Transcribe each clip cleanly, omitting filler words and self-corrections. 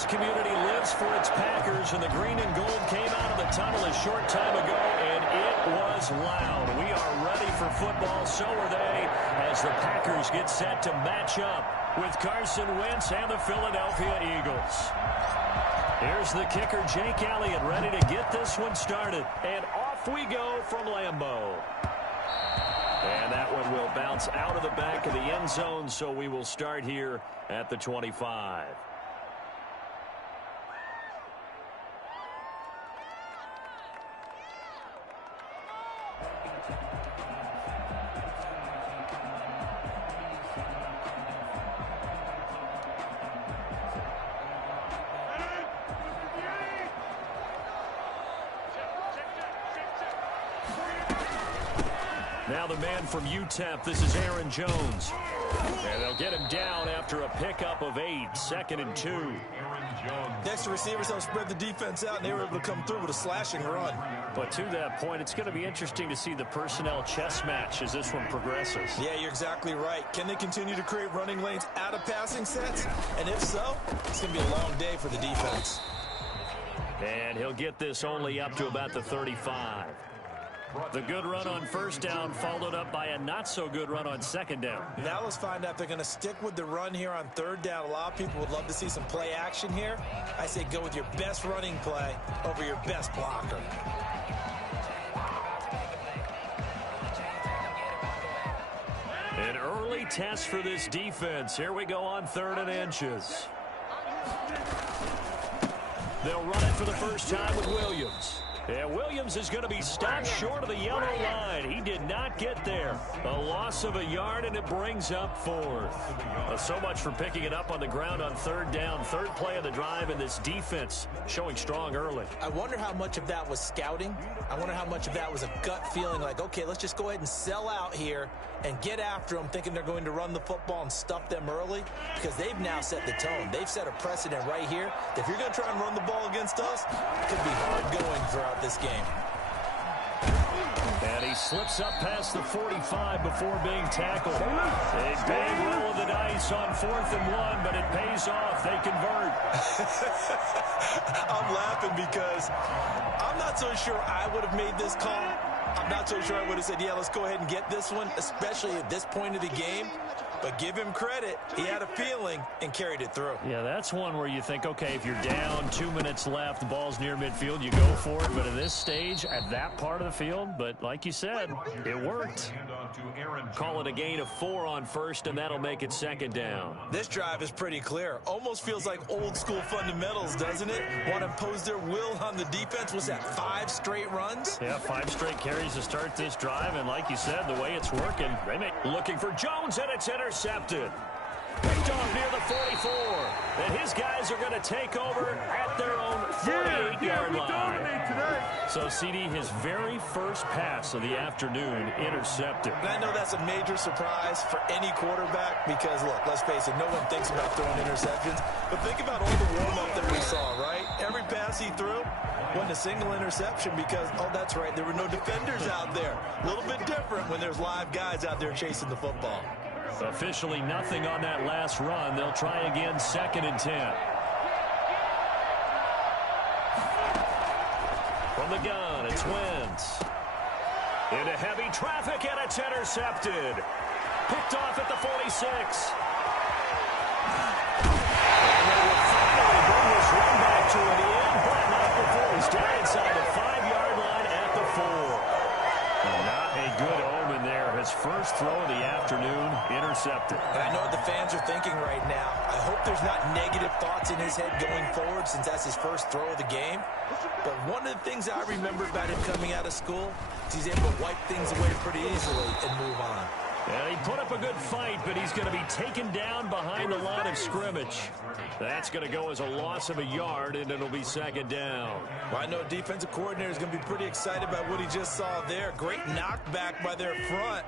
This community lives for its Packers, and the green and gold came out of the tunnel a short time ago, and it was loud. We are ready for football, so are they, as the Packers get set to match up with Carson Wentz and the Philadelphia Eagles. Here's the kicker, Jake Elliott, ready to get this one started. And off we go from Lambeau. And that one will bounce out of the back of the end zone, so we will start here at the 25. Now the man from UTEP, this is Aaron Jones. And they'll get him down after a pickup of 8, 2nd and 2. Next to receivers help spread the defense out, and they were able to come through with a slashing run. But to that point, it's going to be interesting to see the personnel chess match as this one progresses. Yeah, you're exactly right. Can they continue to create running lanes out of passing sets? And if so, it's going to be a long day for the defense. And he'll get this only up to about the 35. The good run on first down followed up by a not-so-good run on second down. Now let's find out if they're going to stick with the run here on third down. A lot of people would love to see some play action here. I say go with your best running play over your best blocker. An early test for this defense. Here we go on 3rd and inches. They'll run it for the first time with Williams. And Williams is going to be stopped short of the yellow line. He did not get there. A loss of a yard, and it brings up 4th. So much for picking it up on the ground on 3rd down. 3rd play of the drive, and this defense showing strong early. I wonder how much of that was scouting. I wonder how much of that was a gut feeling like, okay, let's just go ahead and sell out here and get after them, thinking they're going to run the football and stuff them early, because they've now set the tone. They've set a precedent right here. If you're going to try and run the ball against us, it could be hard going throughout this game. And he slips up past the 45 before being tackled. A big roll of the dice on 4th and 1, but it pays off. They convert. I'm laughing because I'm not so sure I would have made this call. I'm not so sure I would have said, yeah, let's go ahead and get this one, especially at this point of the game. But give him credit. He had a feeling and carried it through. Yeah, that's one where you think, okay, if you're down, 2 minutes left, the ball's near midfield, you go for it. But at this stage, at that part of the field, but like you said, it worked. Call it a gain of 4 on first, and that'll make it 2nd down. This drive is pretty clear. Almost feels like old school fundamentals, doesn't it? Want to impose their will on the defense. Was that 5 straight runs? Yeah, 5 straight carries to start this drive, and like you said, the way it's working, they make looking for Jones, and it's intercepted. Picked off near the 44, and his guys are going to take over at their own 48-yard line. So, CD, his very first pass of the afternoon intercepted. And I know that's a major surprise for any quarterback because, look, let's face it, no one thinks about throwing interceptions. But think about all the warm-up that we saw, right? Every pass he threw wasn't a single interception because, oh, that's right, there were no defenders out there. A little bit different when there's live guys out there chasing the football. Officially nothing on that last run. They'll try again, 2nd and 10. From the gun, it's Wentz. Into heavy traffic, and it's intercepted. Picked off at the 46. And they will finally bring this run back to an end, but not before he's down inside the 5-yard line at the 4. Not a good omen there. His first throw of the afternoon intercepted. And I know what the fans are thinking right now. I hope there's not negative thoughts in his head going forward since that's his first throw of the game. But one of the things I remember about him coming out of school is he's able to wipe things away pretty easily and move on. And he put up a good fight, but he's going to be taken down behind the line of scrimmage. That's going to go as a loss of a yard, and it'll be 2nd down. Well, I know defensive coordinator is going to be pretty excited about what he just saw there. Great knockback by their front.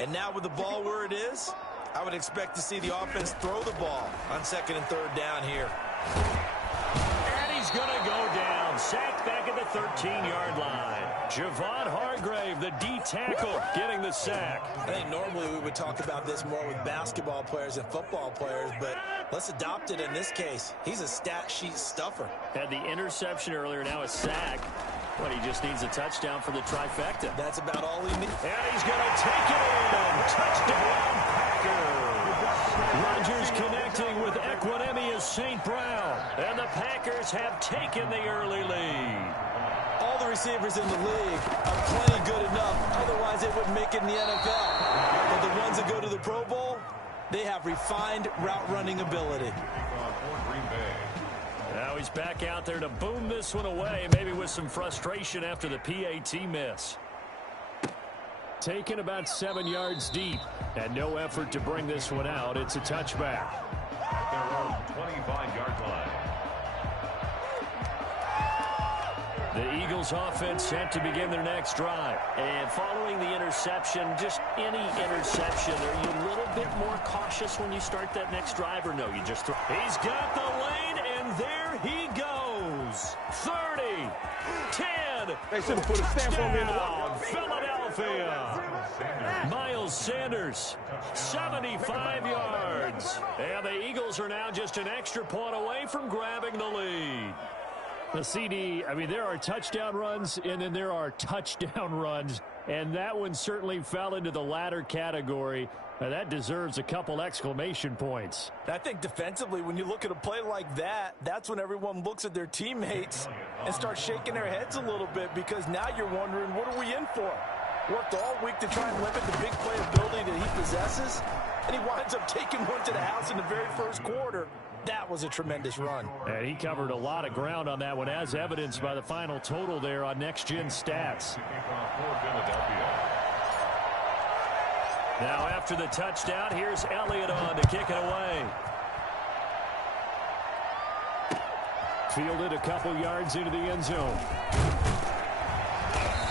And now with the ball where it is, I would expect to see the offense throw the ball on 2nd and 3rd down here. And he's going to go down. Sacked back at the 13-yard line. Javon Hargrave, the D tackle, getting the sack. I think normally we would talk about this more with basketball players and football players, but let's adopt it in this case. He's a stat sheet stuffer. Had the interception earlier, now a sack. But he just needs a touchdown for the trifecta. That's about all he needs. And he's going to take it in. Touchdown, Packers. Rodgers connecting with Equinemius St. Brown. And the Packers have taken the early lead. All the receivers in the league are plenty good enough. Otherwise, they wouldn't make it in the NFL. But the ones that go to the Pro Bowl, they have refined route running ability. Now he's back out there to boom this one away, maybe with some frustration after the PAT miss. Taken about 7 yards deep, and no effort to bring this one out. It's a touchback. At their own 25-yard line. The Eagles offense set to begin their next drive. And following the interception, just any interception, are you a little bit more cautious when you start that next drive, or no, you just throw? He's got the lane, and there he goes. 30, 10, they should have put a stamp on me in the wall. Philadelphia. Miles Sanders, 75 yards. And the Eagles are now just an extra point away from grabbing the lead. The CD, I mean, there are touchdown runs, and then there are touchdown runs, and that one certainly fell into the latter category. That deserves a couple exclamation points. I think defensively, when you look at a play like that, that's when everyone looks at their teammates and starts shaking their heads a little bit, because now you're wondering, what are we in for? Worked all week to try and limit the big play ability that he possesses, and he winds up taking one to the house in the very first quarter. That was a tremendous run. And he covered a lot of ground on that one, as evidenced by the final total there on Next Gen Stats. Now after the touchdown, here's Elliott on to kick it away. Fielded a couple yards into the end zone.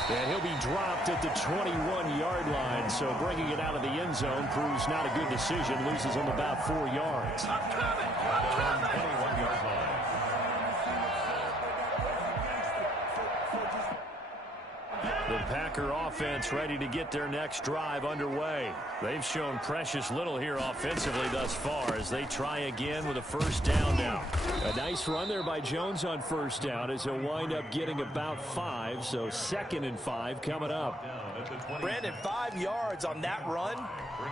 And he'll be dropped at the 21-yard line, so bringing it out of the end zone proves not a good decision. Loses him about 4 yards. I'm coming! 21-yard line. The Packer offense ready to get their next drive underway. They've shown precious little here offensively thus far as they try again with a first down now. A nice run there by Jones on first down as he'll wind up getting about 5, so 2nd and 5 coming up. Brandon, 5 yards on that run.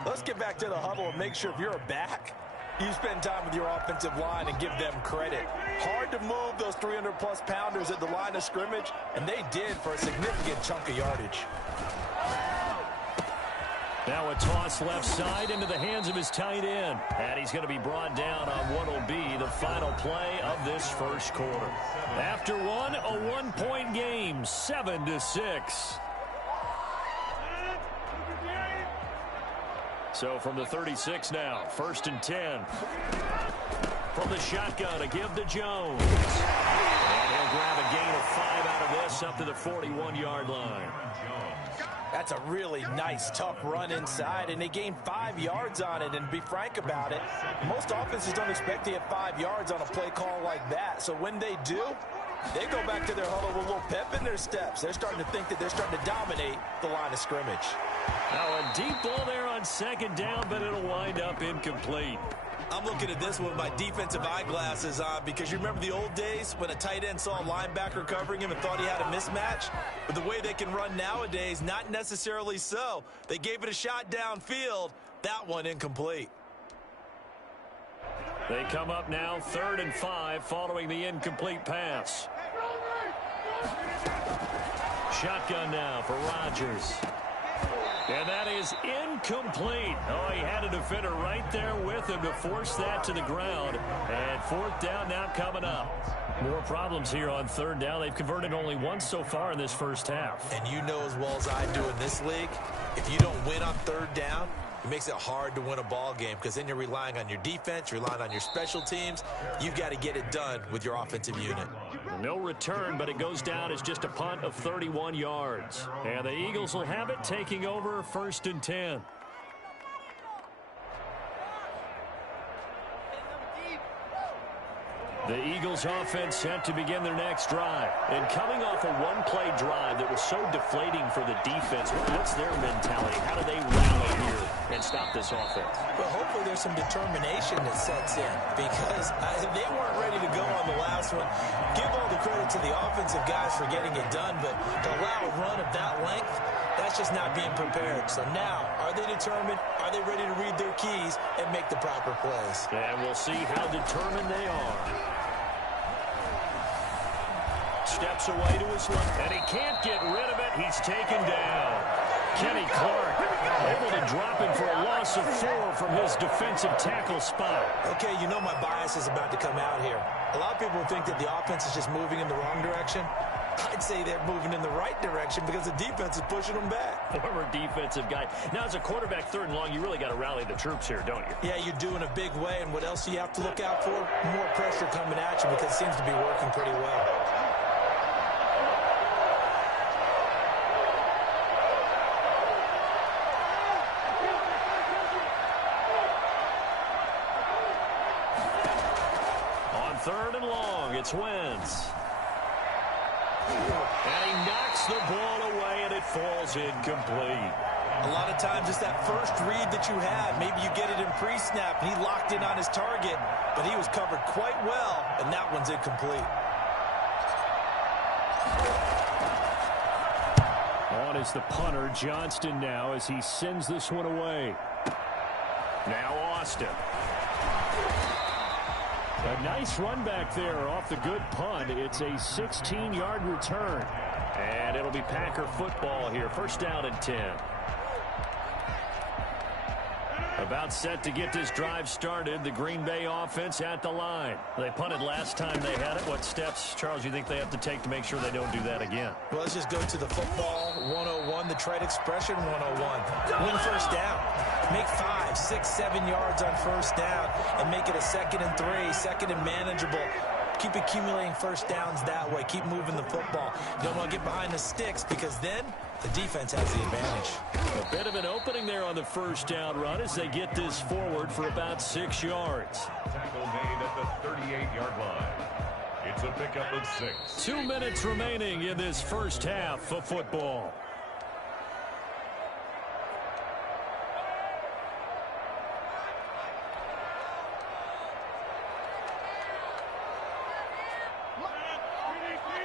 Let's get back to the huddle and make sure if you're a back, you spend time with your offensive line and give them credit. Hard to move those 300-plus pounders at the line of scrimmage, and they did for a significant chunk of yardage. Now a toss left side into the hands of his tight end. And he's going to be brought down on what will be the final play of this first quarter. After one, a one-point game, 7-6. So from the 36 now, 1st and 10. From the shotgun to give to Jones. And he'll grab a gain of 5 out of this up to the 41-yard line. That's a really nice, tough run inside, and they gained 5 yards on it. And to be frank about it, most offenses don't expect to get 5 yards on a play call like that. So when they do, they go back to their huddle with a little pep in their steps. They're starting to think that they're starting to dominate the line of scrimmage. Now a deep ball there on 2nd down, but it'll wind up incomplete. I'm looking at this one with my defensive eyeglasses on, because you remember the old days when a tight end saw a linebacker covering him and thought he had a mismatch? But the way they can run nowadays, not necessarily so. They gave it a shot downfield. That one incomplete. They come up now 3rd and 5 following the incomplete pass. Shotgun now for Rodgers. And that is incomplete. Oh, he had a defender right there with him to force that to the ground. And 4th down now coming up. More problems here on 3rd down. They've converted only once so far in this first half. And you know as well as I do in this league, if you don't win on 3rd down, it makes it hard to win a ball game, because then you're relying on your defense, you're relying on your special teams. You've got to get it done with your offensive unit. No return, but it goes down as just a punt of 31 yards. And the Eagles will have it, taking over 1st and 10. The Eagles offense set to begin their next drive. And coming off a one-play drive that was so deflating for the defense, what's their mentality? How do they rally here and stop this offense? Well, hopefully there's some determination that sets in because they weren't ready to go on the last one. Give all the credit to the offensive guys for getting it done, but to allow a run of that length, that's just not being prepared. So now, are they determined? Are they ready to read their keys and make the proper plays? And we'll see how determined they are. Steps away to his left, and he can't get rid of it. He's taken down. Kenny Clark able to drop him for a loss of 4 from his defensive tackle spot. Okay, you know my bias is about to come out here. A lot of people think that the offense is just moving in the wrong direction. I'd say they're moving in the right direction because the defense is pushing them back. Former defensive guy. Now, as a quarterback, 3rd and long, you really got to rally the troops here, don't you? Yeah, you're doing a big way, and what else do you have to look out for? More pressure coming at you because it seems to be working pretty well. On 3rd and long, it's Wentz. And he knocks the ball away, and it falls incomplete. A lot of times it's that first read that you have. Maybe you get it in pre-snap, and he locked in on his target, but he was covered quite well, and that one's incomplete. On is the punter, Johnston now, as he sends this one away. Now Austin. A nice run back there off the good punt. It's a 16-yard return. And it'll be Packer football here. 1st down and 10. About set to get this drive started. The Green Bay offense at the line. They punted last time they had it. What steps, Charles, you think they have to take to make sure they don't do that again? Well, let's just go to the football 101, the trade expression 101. Win 1st down. Make 5, 6, 7 yards on 1st down and make it a 2nd and 3, 2nd and manageable. Keep accumulating 1st downs that way. Keep moving the football. You don't want to get behind the sticks because then the defense has the advantage. A bit of an opening there on the 1st down run as they get this forward for about 6 yards. Tackle made at the 38-yard line. It's a pickup of 6. 2 minutes remaining in this 1st half of football.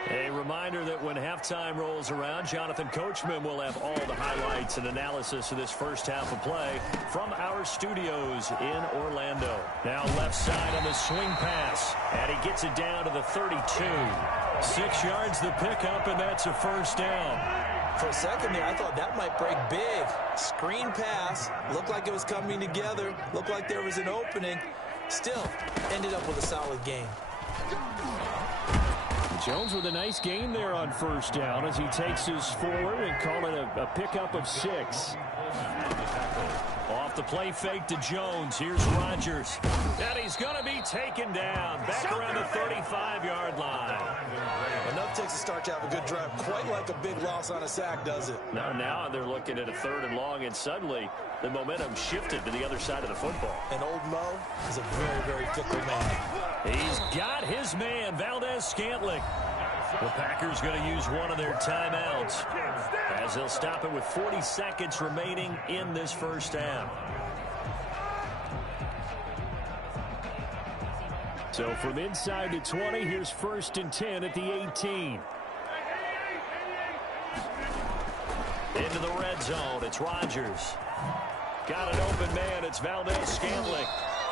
A reminder that when halftime rolls around, Jonathan Coachman will have all the highlights and analysis of this 1st half of play from our studios in Orlando. Now left side on the swing pass, and he gets it down to the 32. 6 yards the pickup, and that's a 1st down. For a second there, I thought that might break big. Screen pass, looked like it was coming together, looked like there was an opening. Still, ended up with a solid game. Jones with a nice gain there on 1st down as he takes his forward and call it a pickup of 6. Off the play fake to Jones. Here's Rodgers. And he's going to be taken down. Back around the 35-yard line. Enough takes a start to have a good drive. Quite like a big loss on a sack, does it? Now they're looking at a 3rd and long, and suddenly the momentum shifted to the other side of the football. And old Mo is a very, very fickle man. He's got his man, Valdez-Scantling. The Packers going to use one of their timeouts as they'll stop it with 40 seconds remaining in this 1st half. So from inside the 20, here's 1st and 10 at the 18. Into the red zone, it's Rodgers. Got an open man, it's Valdez-Scantling.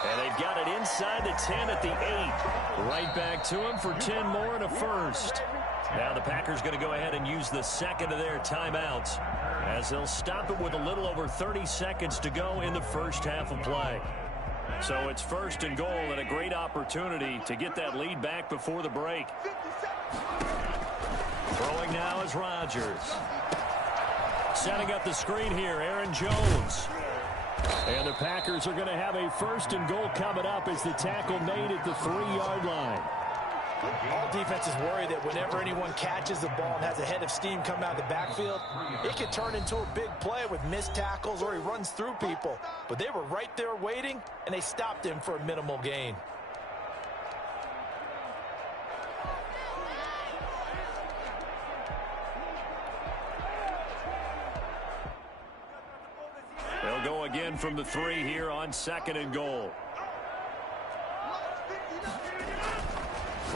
And they've got it inside the 10 at the 8. Right back to him for 10 more and a 1st. Now the Packers going to go ahead and use the 2nd of their timeouts as they'll stop it with a little over 30 seconds to go in the 1st half of play. So it's 1st and goal and a great opportunity to get that lead back before the break. Throwing now is Rodgers. Setting up the screen here, Aaron Jones. And the Packers are going to have a 1st and goal coming up as the tackle made at the 3-yard line. All defenses worry that whenever anyone catches the ball and has a head of steam coming out of the backfield, it can turn into a big play with missed tackles or he runs through people. But they were right there waiting, and they stopped him for a minimal gain. go again from the 3 here on 2nd and goal.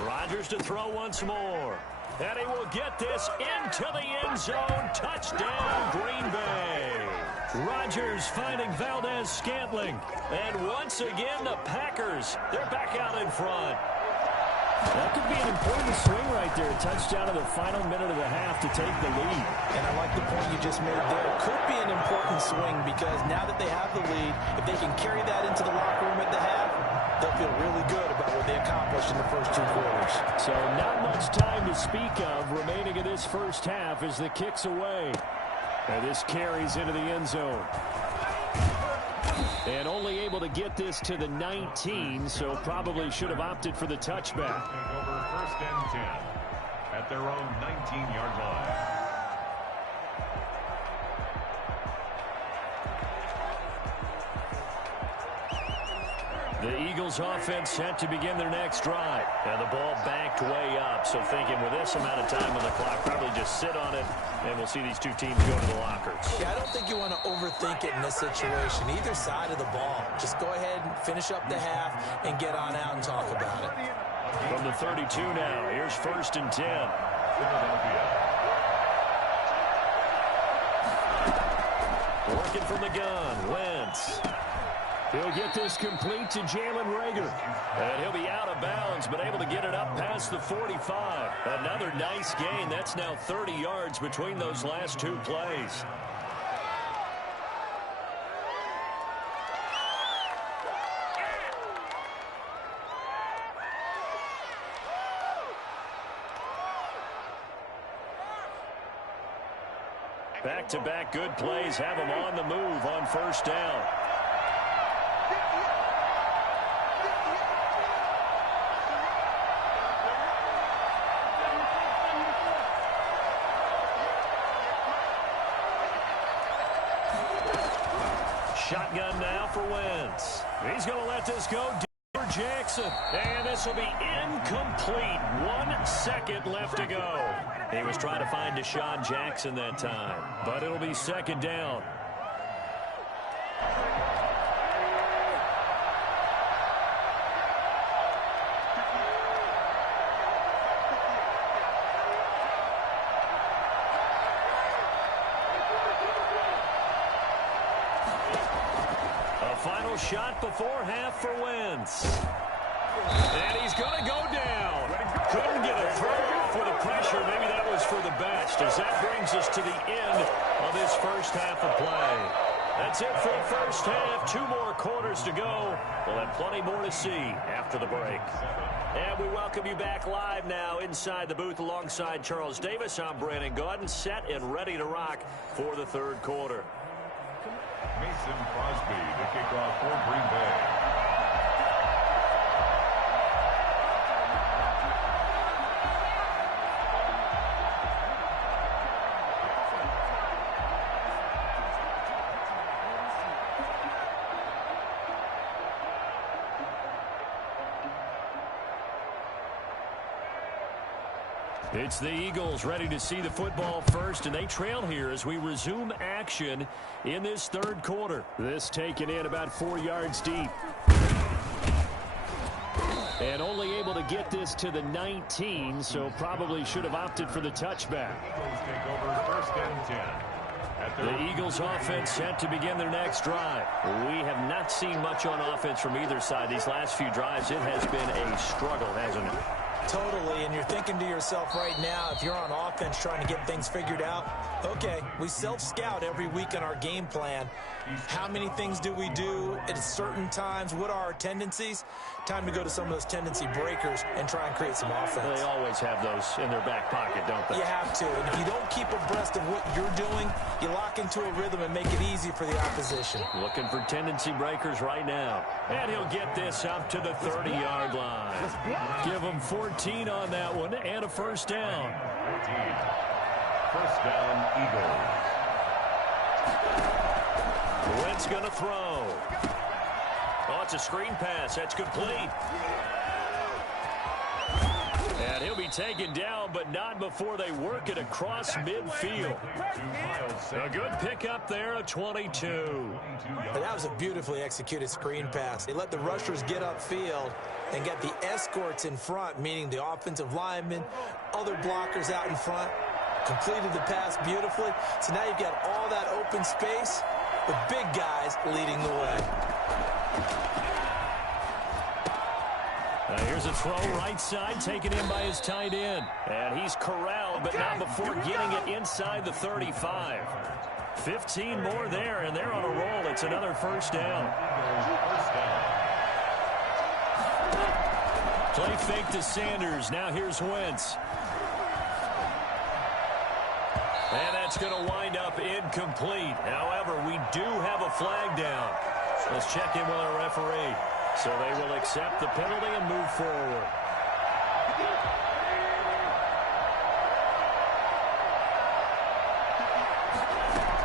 Rodgers to throw once more. And he will get this into the end zone. Touchdown, Green Bay. Rodgers finding Valdez-Scantling. And once again, the Packers, they're back out in front. That could be an important swing right there. A touchdown in the final minute of the half to take the lead. And I like the point you just made there. Could be an important swing because now that they have the lead, if they can carry that into the locker room at the half, they'll feel really good about what they accomplished in the first 2 quarters. So not much time to speak of remaining in this first half as the kick's away. And this carries into the end zone. And only able to get this to the 19, so probably should have opted for the touchback. Over 1st and 10 at their own 19-yard line. The Eagles offense set to begin their next drive. And the ball backed way up. So thinking with this amount of time on the clock, probably just sit on it, and we'll see these two teams go to the lockers. Yeah, I don't think you want to overthink it in this situation. Either side of the ball. Just go ahead and finish up the half and get on out and talk about it. From the 32 now, here's 1st and 10. Philadelphia. Working from the gun, Wentz. He'll get this complete to Jalen Reagor. And he'll be out of bounds, but able to get it up past the 45. Another nice gain. That's now 30 yards between those last 2 plays. Back-to-back good plays have him on the move on 1st down. Shotgun now for Wentz. He's going to let this go deep for Jackson. And this will be incomplete. 1 second left to go. He was trying to find Deshaun Jackson that time. But it'll be 2nd down. Final shot before half for Wentz. And he's going to go down. Couldn't get a throw off with the pressure. Maybe that was for the best, as that brings us to the end of this first half of play. That's it for the first half. 2 more quarters to go. We'll have plenty more to see after the break. And we welcome you back live now inside the booth alongside Charles Davis. I'm Brandon Gaudin, set and ready to rock for the 3rd quarter. Mason Crosby, the kickoff for Green Bay. It's the Eagles ready to see the football first, and they trail here as we resume action in this 3rd quarter. This taken in about 4 yards deep. And only able to get this to the 19, so probably should have opted for the touchback. Eagles take over 1st and 10. The Eagles offense set to begin their next drive. We have not seen much on offense from either side. These last few drives, it has been a struggle, hasn't it? Totally, and you're thinking to yourself right now, if you're on offense trying to get things figured out, okay, we self-scout every week in our game plan. How many things do we do at certain times? What are our tendencies? Time to go to some of those tendency breakers and try and create some offense. They always have those in their back pocket, don't they? You have to, and if you don't keep abreast of what you're doing, you lock into a rhythm and make it easy for the opposition. Looking for tendency breakers right now. And he'll get this up to the 30-yard line. Give him 14 on that one and a 1st down. 14. 1st down, Eagles. Wentz going to throw. Oh, it's a screen pass. That's complete. And he'll be be taken down, but not before they work it across midfield. A good pickup there, a 22. But that was a beautifully executed screen pass. They let the rushers get upfield and get the escorts in front, meaning the offensive linemen, other blockers out in front, completed the pass beautifully. So now you've got all that open space with big guys leading the way. Here's a throw right side, taken in by his tight end. And he's corralled, but not before getting it inside the 35. 15 more there, and they're on a roll. It's another first down. Play fake to Sanders. Now here's Wentz. And that's going to wind up incomplete. However, we do have a flag down. Let's check in with our referee. So they will accept the penalty and move forward.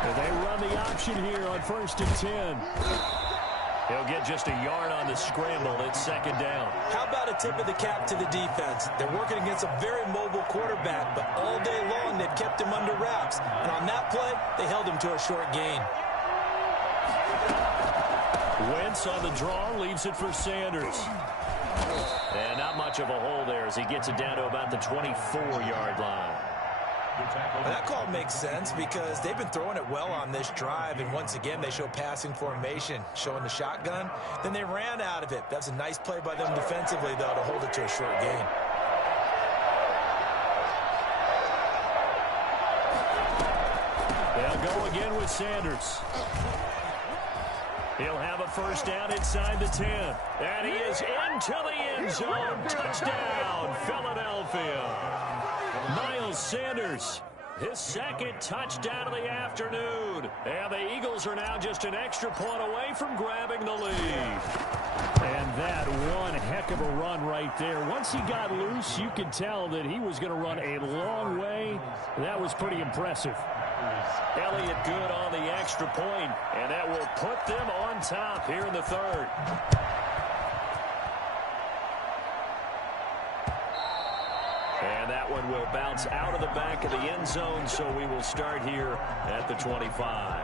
And they run the option here on 1st and 10. He'll get just a yard on the scramble. It's second down. How about a tip of the cap to the defense? They're working against a very mobile quarterback, but all day long they've kept him under wraps. And on that play, they held him to a short gain. Wentz on the draw, leaves it for Sanders. And not much of a hole there as he gets it down to about the 24-yard line. Well, that call makes sense because they've been throwing it well on this drive, and once again they show passing formation, showing the shotgun. Then they ran out of it. That's a nice play by them defensively, though, to hold it to a short gain. They'll go again with Sanders. He'll have a first down inside the 10. And he is into the end zone. Touchdown, Philadelphia. Miles Sanders, his second touchdown of the afternoon. And the Eagles are now just an extra point away from grabbing the lead. And that one heck of a run right there. Once he got loose, you could tell that he was going to run a long way. That was pretty impressive. Elliott good on the extra point, and that will put them on top here in the third. And that one will bounce out of the back of the end zone, so we will start here at the 25.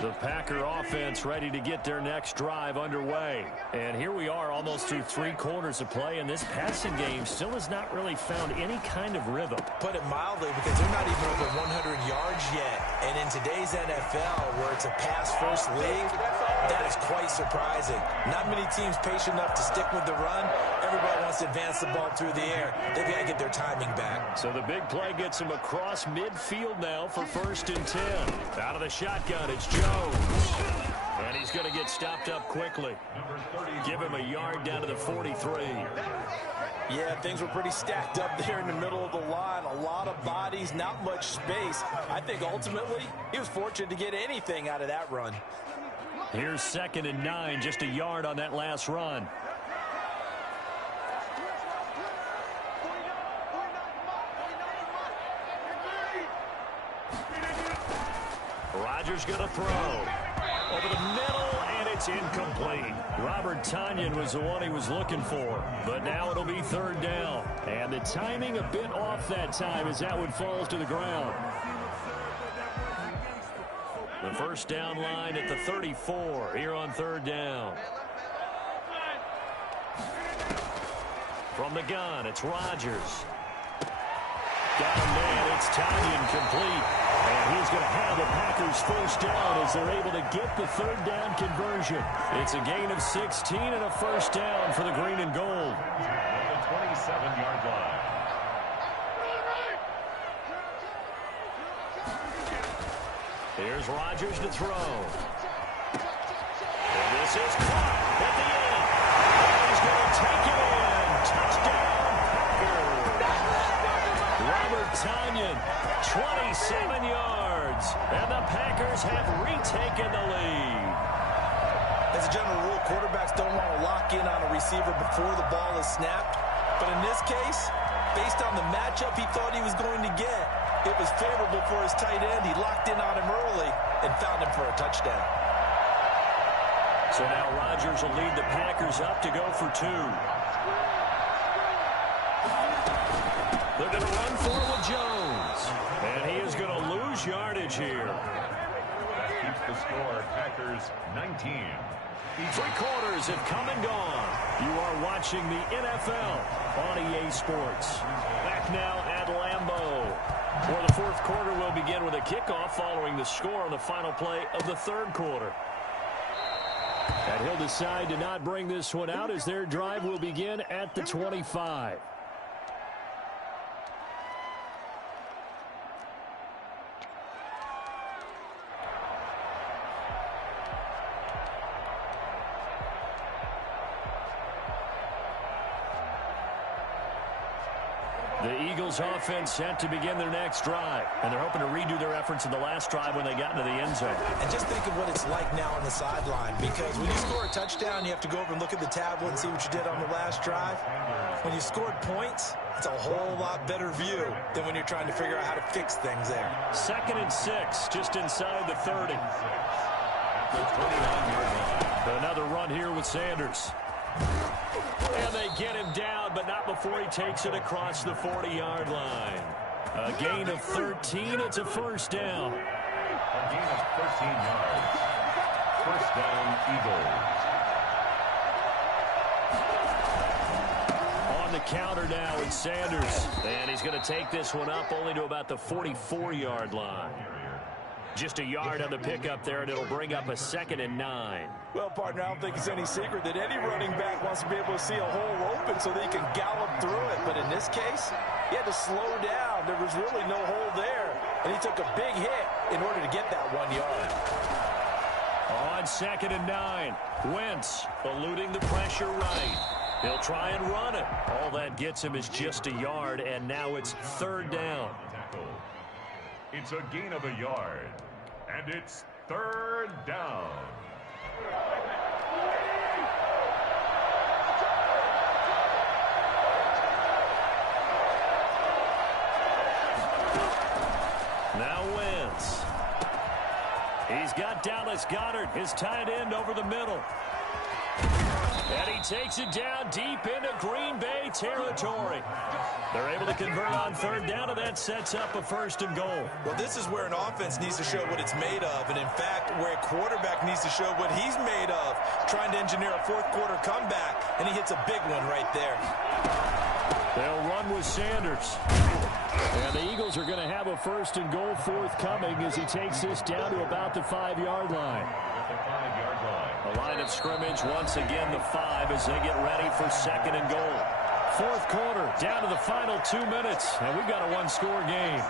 The Packer offense ready to get their next drive underway. And here we are almost through 3 quarters of play, and this passing game still has not really found any kind of rhythm. Put it mildly, because they're not even over 100 yards yet. And in today's NFL, where it's a pass-first league, that is quite surprising. Not many teams patient enough to stick with the run. Everybody wants to advance the ball through the air. They've got to get their timing back. So the big play gets him across midfield now for 1st and 10. Out of the shotgun, it's Jones. And he's going to get stopped up quickly. Give him a yard down to the 43. Yeah, things were pretty stacked up there in the middle of the line. A lot of bodies, not much space. I think ultimately he was fortunate to get anything out of that run. Here's 2nd and 9, just a yard on that last run. Rodgers going to throw. Over the middle, and it's incomplete. Robert Tonyan was the one he was looking for. But now it'll be 3rd down. And the timing a bit off that time as that one falls to the ground. The first down line at the 34 here on 3rd down. From the gun, it's Rodgers. Got him there. It's Tonyan complete. And he's going to have the Packers first down as they're able to get the 3rd down conversion. It's a gain of 16 and a first down for the green and gold. At the 27-yard line. Here's Rodgers to throw. And this is caught at the end. And he's going to take it in. Touchdown, Packers. Robert Tonyan, 27 yards. And the Packers have retaken the lead. As a general rule, quarterbacks don't want to lock in on a receiver before the ball is snapped. But in this case, based on the matchup he thought he was going to get, it was favorable for his tight end. He locked in on him early and found him for a touchdown. So now Rodgers will lead the Packers up to go for 2. They're going to run for it with Jones. And he is going to lose yardage here. Keeps the score, Packers 19. 3 quarters have come and gone. You are watching the NFL on EA Sports. Back now at Lambeau, where the 4th quarter will begin with a kickoff following the score on the final play of the 3rd quarter. And he'll decide to not bring this one out as their drive will begin at the 25. The Eagles offense set to begin their next drive, and they're hoping to redo their efforts in the last drive when they got into the end zone. And just think of what it's like now on the sideline, because when you score a touchdown, you have to go over and look at the tablet and see what you did on the last drive. When you scored points, it's a whole lot better view than when you're trying to figure out how to fix things there. 2nd and 6, just inside the 30. Another run here with Sanders. And they get him down, but not before he takes it across the 40-yard line. A gain of 13. It's a first down. A gain of 13 yards. First down, Eagles. On the counter now with Sanders. And he's going to take this one up only to about the 44-yard line. Just a yard on the pickup there, and it'll bring up a 2nd and 9. Well, partner, I don't think it's any secret that any running back wants to be able to see a hole open so they can gallop through it. But in this case, he had to slow down. There was really no hole there, and he took a big hit in order to get that 1 yard. On 2nd and 9, Wentz eluding the pressure right. He'll try and run it. All that gets him is just a yard, and now it's 3rd down. It's a gain of a yard, and it's 3rd down. Now Wentz. He's got Dallas Goedert, his tight end, over the middle. And he takes it down deep into Green Bay territory. They're able to convert on 3rd down, and that sets up a 1st and goal. Well, this is where an offense needs to show what it's made of, and in fact, where a quarterback needs to show what he's made of, trying to engineer a 4th quarter comeback, and he hits a big one right there. They'll run with Sanders. And the Eagles are going to have a 1st and goal forthcoming as he takes this down to about the 5-yard line. The 5-yard line. A line of scrimmage, once again the 5 as they get ready for 2nd and goal. 4th quarter, down to the final 2 minutes, and we've got a 1-score game.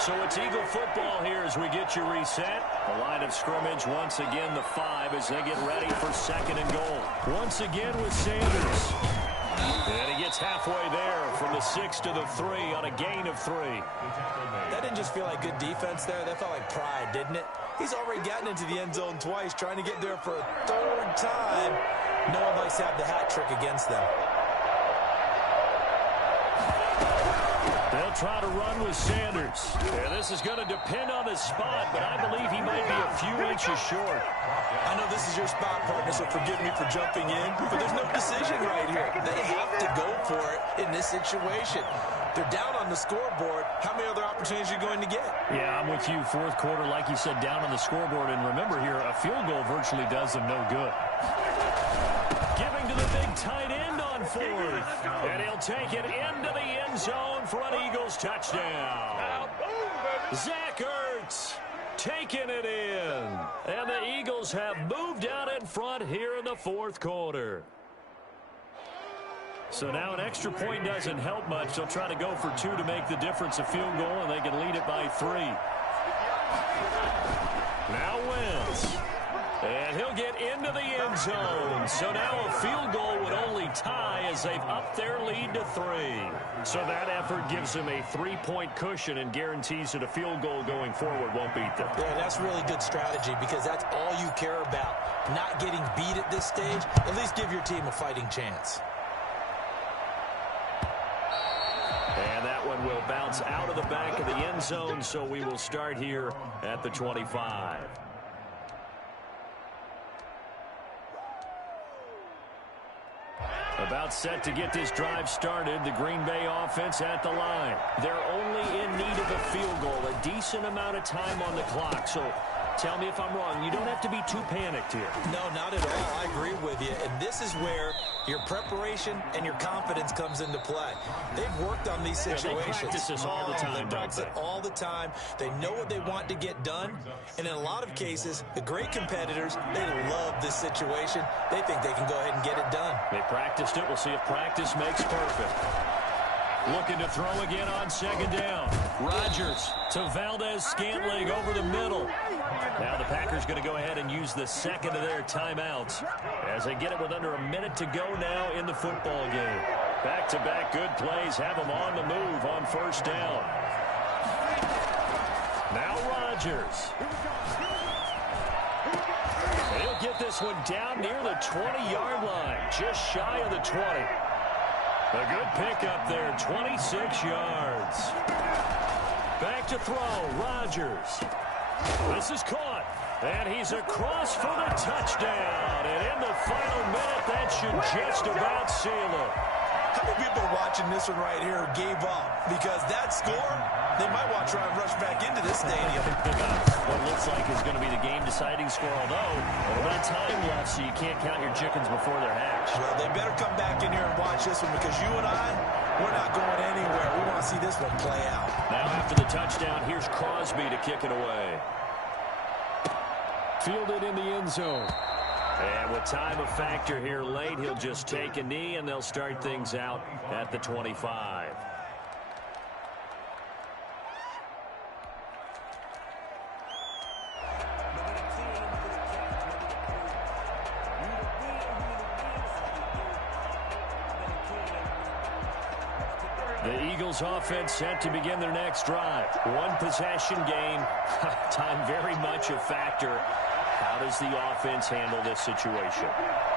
So it's Eagle football here as we get you reset. The line of scrimmage, once again the 5 as they get ready for 2nd and goal. Once again with Sanders. And he gets halfway there from the 6 to the 3 on a gain of 3. That didn't just feel like good defense there. That felt like pride, didn't it? He's already gotten into the end zone twice, trying to get there for a 3rd time. No one likes to have the hat trick against them. They'll try to run with Sanders. And this is going to depend on his spot, but I believe he might be a few inches short. I know this is your spot, partner, so forgive me for jumping in, but there's no decision right here. They have to go for it in this situation. They're down on the scoreboard. How many other opportunities are you going to get? Yeah, I'm with you. 4th quarter, like you said, down on the scoreboard. And remember here, a field goal virtually does them no good. Giving to the big tight end on 4th. And he'll take it into the end zone for an Eagles touchdown. Zach Ertz taking it in. And the Eagles have moved out in front here in the 4th quarter. So now an extra point doesn't help much. They'll try to go for 2 to make the difference a field goal, and they can lead it by 3. Now Wentz. And he'll get into the end zone. So now a field goal would only tie as they've upped their lead to 3. So that effort gives them a 3-point cushion and guarantees that a field goal going forward won't beat them. Yeah, that's really good strategy because that's all you care about. Not getting beat at this stage. At least give your team a fighting chance. And that one will bounce out of the back of the end zone, so we will start here at the 25. About set to get this drive started. The Green Bay offense at the line. They're only in need of a field goal. A decent amount of time on the clock. So tell me if I'm wrong. You don't have to be too panicked here. No, not at all. I agree with you. And this is where your preparation and your confidence comes into play. They've worked on these situations. They practice this all the time. They practice it all the time. They know what they want to get done. And in a lot of cases, the great competitors, they love this situation. They think they can go ahead and get it done. They practiced it. We'll see if practice makes perfect. Looking to throw again on second down. Rodgers to Valdez-Scantling over the middle. Now the Packers going to go ahead and use the second of their timeouts as they get it with under a minute to go now in the football game. Back-to-back good plays have them on the move on first down. Now Rodgers. He'll get this one down near the 20-yard line, just shy of the 20. A good pickup there, 26 yards. Back to throw, Rodgers. This is caught, and he's across for the touchdown. And in the final minute, that should just about seal it. How many people watching this one right here gave up? Because that score, they might want to try and rush back into this stadium. What looks like is going to be the game-deciding score, although a little bit of time left, so you can't count your chickens before they're hatched. Well, they better come back in here and watch this one because you and I, we're not going anywhere. We want to see this one play out. Now after the touchdown, here's Crosby to kick it away. Fielded in the end zone. And with time a factor here late, he'll just take a knee, and they'll start things out at the 25. The Eagles offense set to begin their next drive. One possession game. Time very much a factor. How does the offense handle this situation?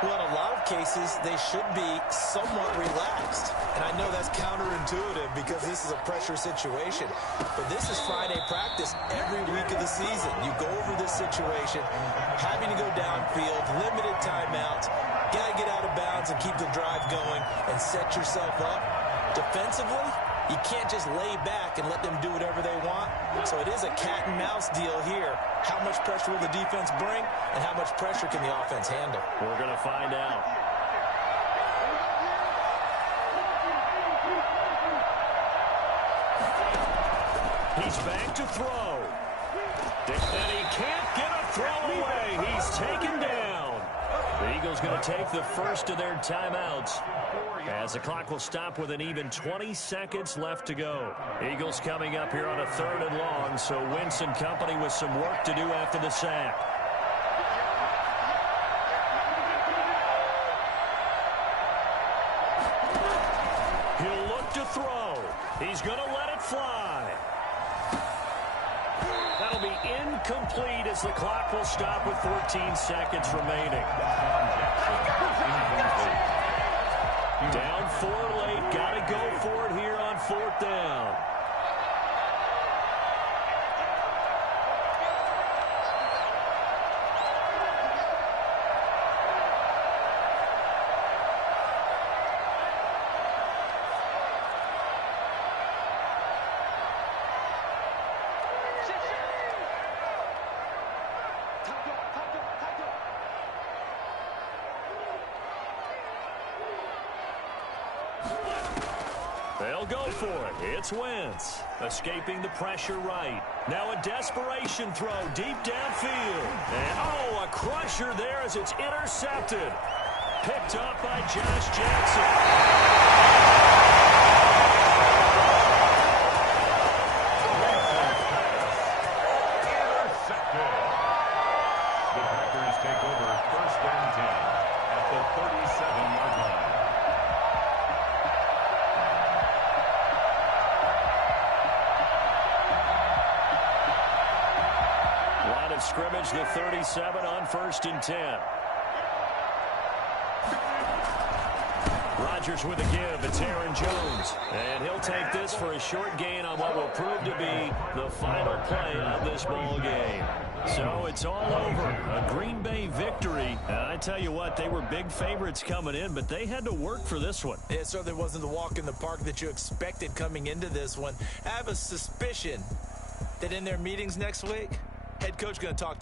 Well, in a lot of cases, they should be somewhat relaxed. And I know that's counterintuitive because this is a pressure situation. But this is Friday practice every week of the season. You go over this situation, having to go downfield, limited timeouts, got to get out of bounds and keep the drive going and set yourself up. Defensively, you can't just lay back and let them do whatever they want. So it is a cat and mouse deal here. How much pressure will the defense bring, and how much pressure can the offense handle? We're going to find out. He's back to throw. And he can't get a throw away. He's taken down. The Eagles going to take the first of their timeouts as the clock will stop with an even 20 seconds left to go. Eagles coming up here on a 3rd and long, so Wentz and company with some work to do after the sack. He'll look to throw. He's going to let it fly. That'll be incomplete as the clock will stop with 14 seconds remaining. Down 4 late. Got to go for it here on 4th down. They'll go for it. It's Wentz. Escaping the pressure right. Now a desperation throw deep downfield. And, a crusher there as it's intercepted. Picked up by Josh Jackson. Scrimmage, the 37 on 1st and 10. Rodgers with a give. It's Aaron Jones. And he'll take this for a short gain on what will prove to be the final play of this ball game. So it's all over. A Green Bay victory. And I tell you what, they were big favorites coming in, but they had to work for this one. It certainly wasn't the walk in the park that you expected coming into this one. I have a suspicion that in their meetings next week, head coach going to talk to